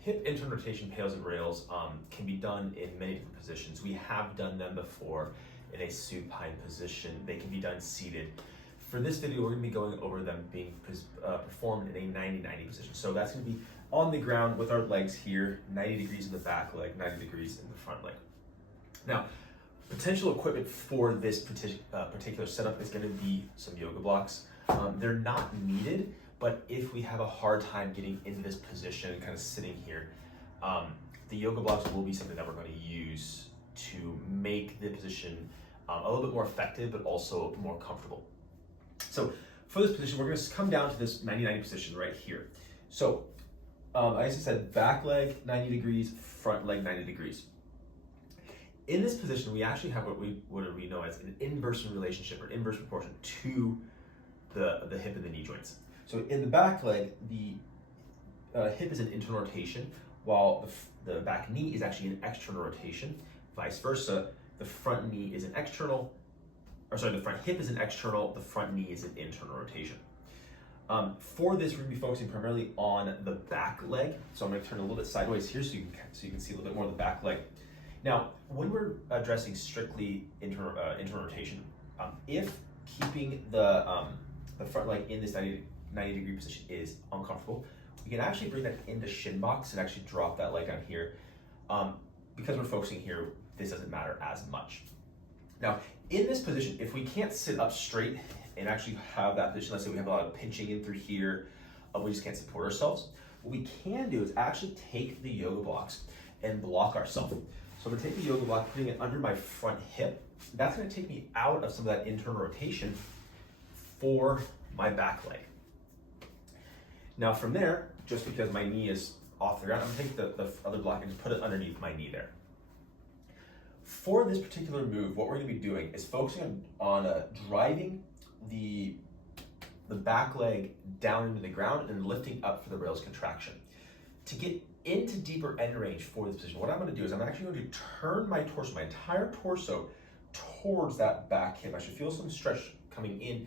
Hip internal rotation pails and rails can be done in many different positions. We have done them before in a supine position. They can be done seated. For this video, we're going to be going over them being performed in a 90-90 position. So that's going to be on the ground with our legs here, 90 degrees in the back leg, 90 degrees in the front leg. Now, potential equipment for this particular setup is going to be some yoga blocks. They're not needed, but if we have a hard time getting into this position, kind of sitting here, the yoga blocks will be something that we're going to use to make the position a little bit more effective, but also more comfortable. So for this position, we're going to come down to this 90-90 position right here. So as I said, back leg 90 degrees, front leg 90 degrees. In this position, we actually have what we know as an inverse relationship or inverse proportion to the hip and the knee joints. So in the back leg, the hip is an internal rotation, while the back knee is actually an external rotation. Vice versa, the front knee is an external, the front hip is an external, the front knee is an internal rotation. For this, we're going to be focusing primarily on the back leg. So I'm going to turn a little bit sideways here so you can see a little bit more of the back leg. Now, when we're addressing strictly internal rotation, if keeping the front leg in this 90 degree position is uncomfortable, we can actually bring that into shin box and actually drop that leg on here. Because we're focusing here, this doesn't matter as much. Now, in this position, if we can't sit up straight and actually have that position, let's say we have a lot of pinching in through here, we just can't support ourselves, what we can do is actually take the yoga blocks and block ourselves. So I'm going to take the yoga block, putting it under my front hip. That's going to take me out of some of that internal rotation for my back leg. Now from there, just because my knee is off the ground, I'm going to take the other block and just put it underneath my knee there. For this particular move, what we're going to be doing is focusing on driving the back leg down into the ground and lifting up for the rails contraction. To get into deeper end range for this position, what I'm going to do is I'm actually going to turn my torso, my entire torso, towards that back hip. I should feel some stretch coming in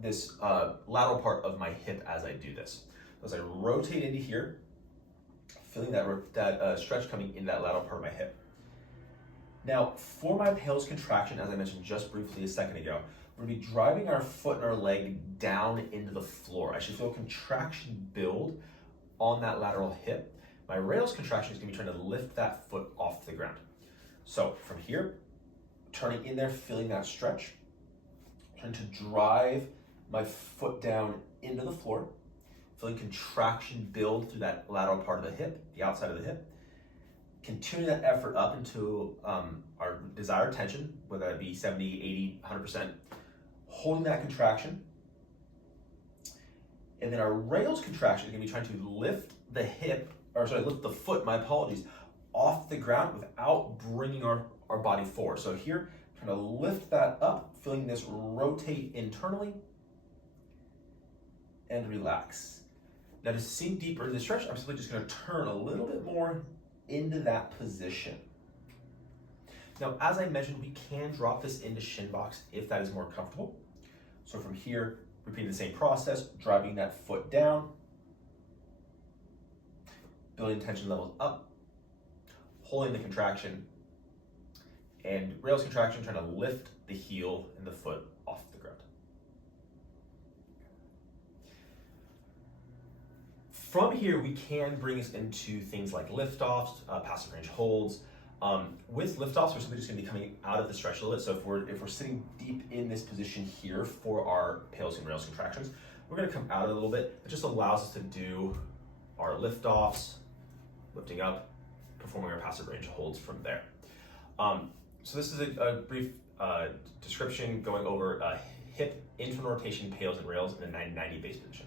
this lateral part of my hip as I do this. As I rotate into here, feeling that stretch coming in that lateral part of my hip. Now, for my pails contraction, as I mentioned just briefly a second ago, we're going to be driving our foot and our leg down into the floor. I should feel contraction build on that lateral hip. My rails contraction is going to be trying to lift that foot off the ground. So from here, turning in there, feeling that stretch, trying to drive my foot down into the floor, feeling contraction build through that lateral part of the hip, the outside of the hip. Continue that effort up into our desired tension, whether it be 70, 80, 100%, holding that contraction. And then our rails contraction is going to be trying to lift the lift the foot, off the ground without bringing our body forward. So here, trying to lift that up, feeling this rotate internally, and relax. Now to sink deeper into the stretch, I'm simply just going to turn a little bit more into that position. Now, as I mentioned, we can drop this into shin box if that is more comfortable. So from here, repeating the same process, driving that foot down, building tension levels up, holding the contraction, and rails contraction, trying to lift the heel and the foot off the ground. From here, we can bring us into things like liftoffs, passive range holds. With liftoffs, we're simply just going to be coming out of the stretch a little bit. So if we're sitting deep in this position here for our pails and rails contractions, we're going to come out a little bit. It just allows us to do our liftoffs, lifting up, performing our passive range holds from there. So this is a brief description going over hip internal rotation pails and rails in a 90-90 base position.